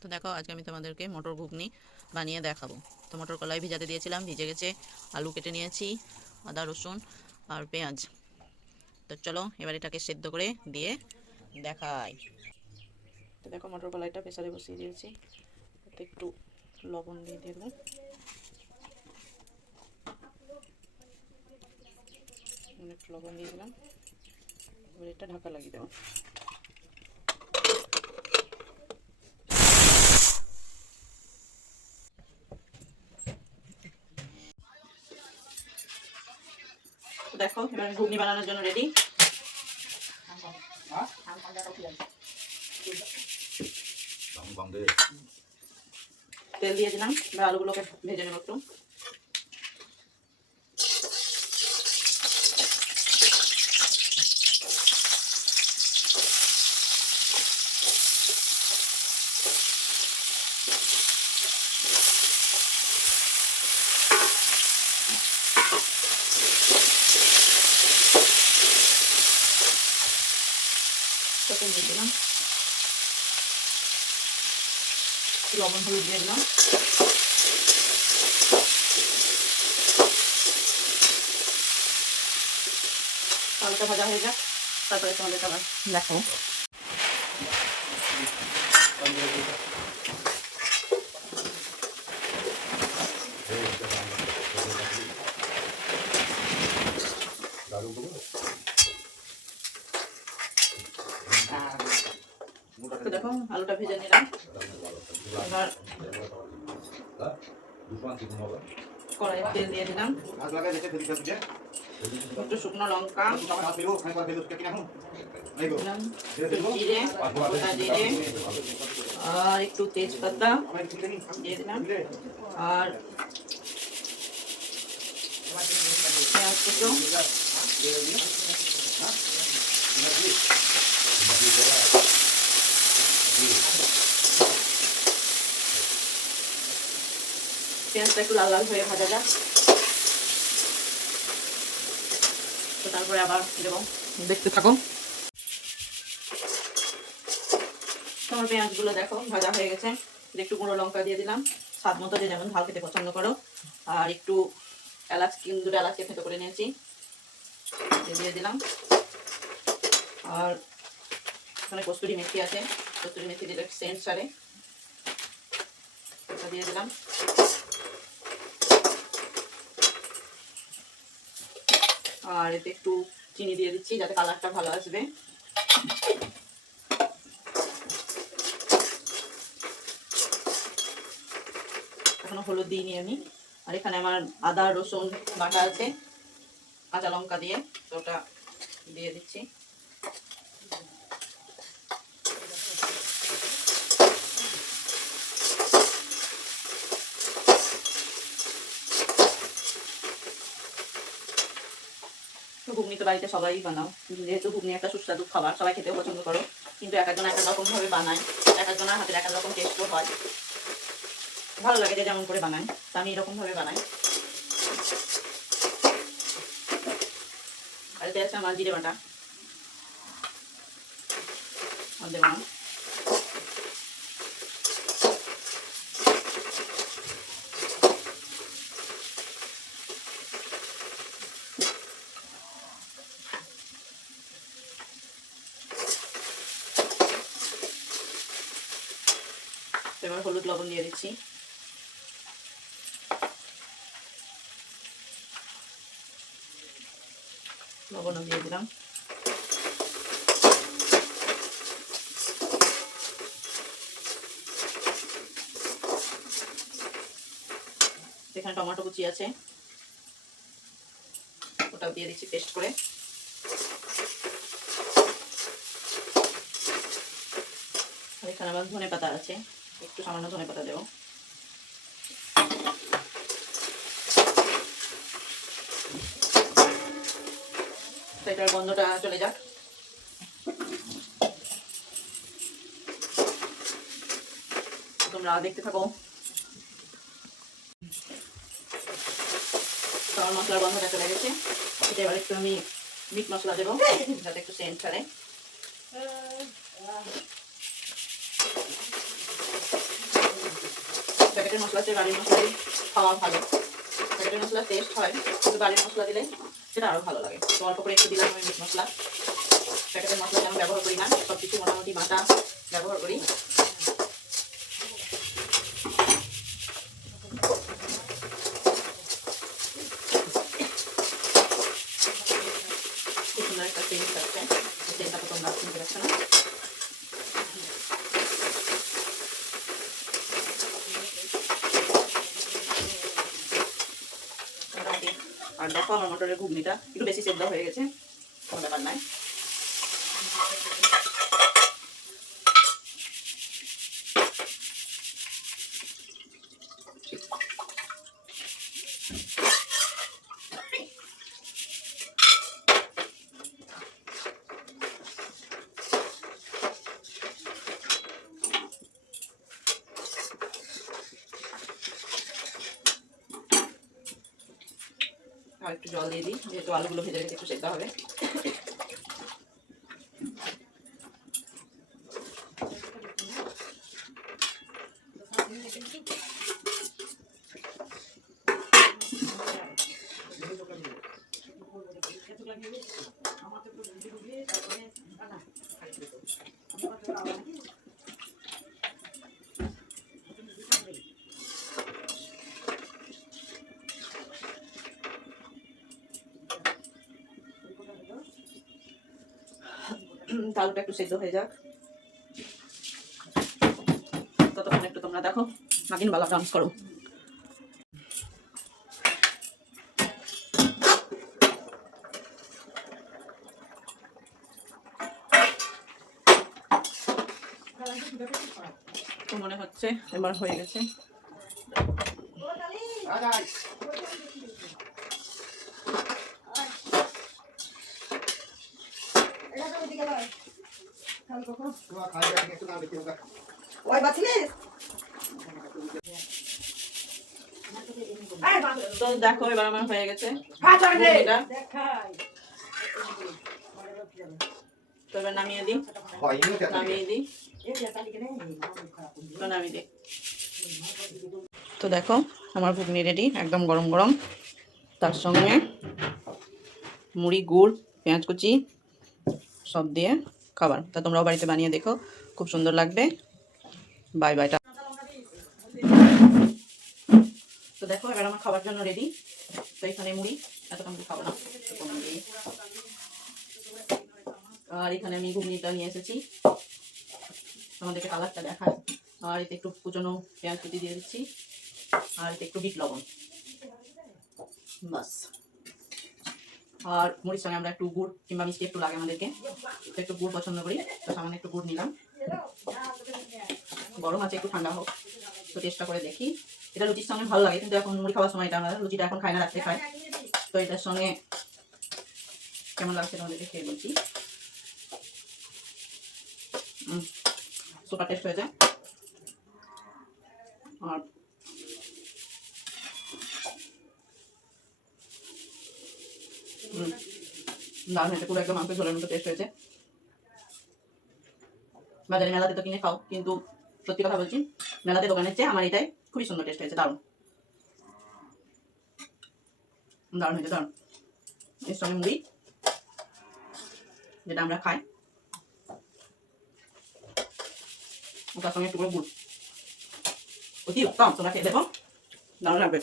তো দেখো আজকে আমি তোমাদেরকে মটর ঘুগনি বানিয়ে দেখাবো। তো মটর কলাই ভিজাতে দিয়েছিলাম, ভিজে গেছে। আলু কেটে নিয়েছি, আদা রসুন আর পেঁয়াজ। তো চলো এবার এটাকে সেদ্ধ করে দিয়ে দেখাই। তো দেখো মটর কলাইটা প্রেসারে বসিয়ে দিয়েছি, এতে একটু লবণ দিয়ে দেবো। একটু লবণ দিয়ে দিলাম, এবার এটা ঢাকা লাগিয়ে দেবো। দেখো এবার ঘুগনি বানানোর জন্য রেডি। তেল দিয়ে দিলাম, এবার আলুগুলোকে ভেজে নেব একটু। তেল দিয়ে দিলাম, লবণ হলুদ দিয়ে দিলাম। আলুটা ভাজা হয়ে যাক, তারপরে তোমাদের আবার দেখো। তো দেখো আলুটা ভেজে নিলাম, এবার কড়াইয়ে তেল দিয়ে দিলাম, একটু শুকনো লঙ্কা দিলাম, জিরে, গোটা জিরে আর একটু তেজপাতা দিয়ে দিলাম, আর পেঁয়াজ কুচো, পেঁয়াজটা একটু লাল লাল হয়ে ভাজা যাক। তো তারপরে আবার দেবো, দেখতে থাকো। তোমার পেঁয়াজগুলো দেখো ভাজা হয়ে গেছে, একটু গুঁড়ো লঙ্কা দিয়ে দিলাম, স্বাদ মতো যে যেমন ঝাল খেতে পছন্দ করো, আর একটু এলাচ, দুটো এলাচকে থেতো করে নিয়েছি দিয়ে দিলাম, আর এখানে কস্তুরি মেথি আছে, কস্তুরি মেথি দিলে সেন্ট সারে, ওটা দিয়ে দিলাম। আর এতে একটু চিনি দিয়ে দিচ্ছি যাতে কালারটা ভালো আসবে। এখনো হলুদ দিইনি আমি। আর এখানে আমার আদা রসুন বাটা আছে, কাঁচা লঙ্কা দিয়ে, তো ওটা দিয়ে দিচ্ছি। ঘুগনি তো বাড়িতে সবাই বানাও, যেহেতু ঘুগনি একটা সুস্বাদু খাবার, সবাই খেতেও পছন্দ করো, কিন্তু এক একজন এক এক রকম ভাবে বানায়, এক একজনের হাতের এক এক রকম টেস্টও হয়, ভালো লাগে যে যেমন করে বানায়। তো আমি এরকম ভাবে বানাই। আর এতে আছে আমার জিরে বাটা, দেবো না। এবার হলুদ লবণ দিয়ে দিচ্ছি, লবণও দিয়ে দিলাম। এখানে টমেটো কুচি আছে, ওটাও দিয়ে দিচ্ছি পেস্ট করে। আর এখানে আমার ধনে পাতা আছে, একটু সামান্য ধনে পাতা দেবো। এটার গন্ধটা চলে যাক। তোমরা দেখতে থাকো। তোমার মশলার গন্ধটা চলে গেছে, এটা এবার একটু আমি মিট মশলা দেবো যাতে একটু সেন্ট ছাড়ে। প্যাকেটের মশলা চেয়ে বাড়ির মশলাই খাওয়া ভালো। প্যাকেটের মশলা টেস্ট হয়, কিন্তু বাড়ির মশলা দিলে সেটা আরও ভালো লাগে। তো অল্প করে একটু দিলাম আমি মিট মশলা। প্যাকেটের মশলা যেন ব্যবহার করি না, সব কিছু মোটামুটি বাটা ব্যবহার করি। খুব সুন্দর একটা টেস্ট আসছে, টেস্টটা তো তোমরা শুনতে পাচ্ছ না। আর দেখো আমার মটরের ঘুগনিটা একটু বেশি সেদ্ধ হয়ে গেছে, কোনো ব্যাপার নাই। আর একটু জল দিয়ে দিই, যেহেতু আলুগুলো ভেজে রেখে একটু সেদ্ধ হবে। আলুটা একটু সেদ্ধ হয়ে যাক, ততক্ষণ একটু তোমরা দেখো নাগিন বালা ডান্স করো। তো মনে হচ্ছে এবার হয়ে গেছে। তো দেখো এবার আমার হয়ে গেছে। তো এবার নামিয়ে দিই, নামিয়ে দিই, নামিয়ে দিই। তো দেখো আমার ঘুগনি রেডি, একদম গরম গরম, তার সঙ্গে মুড়ি, গুড়, পেঁয়াজ কুচি সব দিয়ে খাবার। তা তোমরাও বাড়িতে বানিয়ে দেখো, খুব সুন্দর লাগবে। Bye bye. তো দেখো এবার আমার খাবার জন্য রেডি। তো এখানে মুড়ি, এতটা মুড়ি খাবো না, আর এখানে আমি ঘুগনিটা নিয়ে এসেছি, আমাদেরকে কালারটা দেখায়। আর এতে একটু কুচনো পেঁয়াজ কুচি দিয়ে দিচ্ছি, আর এতে একটু বিট লবণ, বাস। আর মুড়ির সঙ্গে আমরা একটু গুড় কিংবা মিষ্টি একটু লাগে আমাদেরকে, একটু গুড় পছন্দ করি, তো সামান্য একটু গুড় নিলাম। গরম আছে, একটু ঠান্ডা হোক, তো টেস্টটা করে দেখি। এটা লুচির সঙ্গে ভালো লাগে, কিন্তু এখন মুড়ি খাওয়ার সময় এটা আমরা লুচিটা এখন খাই না, রাত্রে খাই। তো এটার সঙ্গে কেমন লাগছে তোমাদেরকে খেয়ে বলছি। সুপার টেস্ট হয়েছে। আর দারুণ হয়েছে, পুরো একদম মাংস ঝোলের মতো টেস্ট হয়েছে। বাজারে মেলাতে তো কিনে খাও, কিন্তু সত্যি কথা বলছি, মেলাতে দোকানের চেয়ে আমার এটাই খুবই সুন্দর টেস্ট হয়েছে, দারুণ দারুণ হয়েছে, দারুণ। এর সঙ্গে মুড়ি যেটা আমরা খাই, তার সঙ্গে একটু করে গুড়, অতি উত্তম। তোমরা খেয়ে দেখো, দারুণ লাগবে।